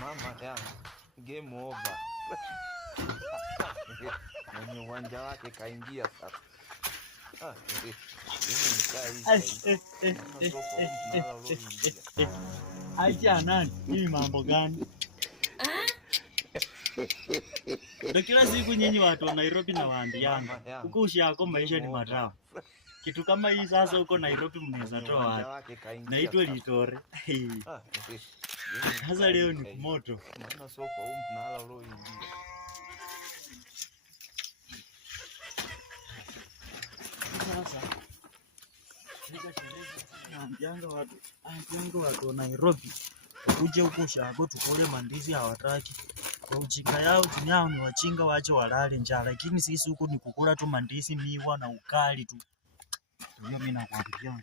Mama yangu, game over. Mwenye uwanja wake kaingia sasa. Acha nani? Hii mambo gani? Ndio kila siku nyinyi watu wa Nairobi na waambianga huko ushako maisha ni matamu. Kitu kama hii sasa huko Nairobi mnaweza toa wapi? Naitwa Litore. Sasa leo ni moto. Maana soko huko mnala leo ingia. Sasa Anga watu wa Nairobi uje huko ushako tukole mandizi hawataki. Kwa ujinga yao tunyao ni wachinga wache walale njaa, lakini sisi huko ni kukula tu mandizi, miwa na ukali tu. Ndio mimi nakwambia.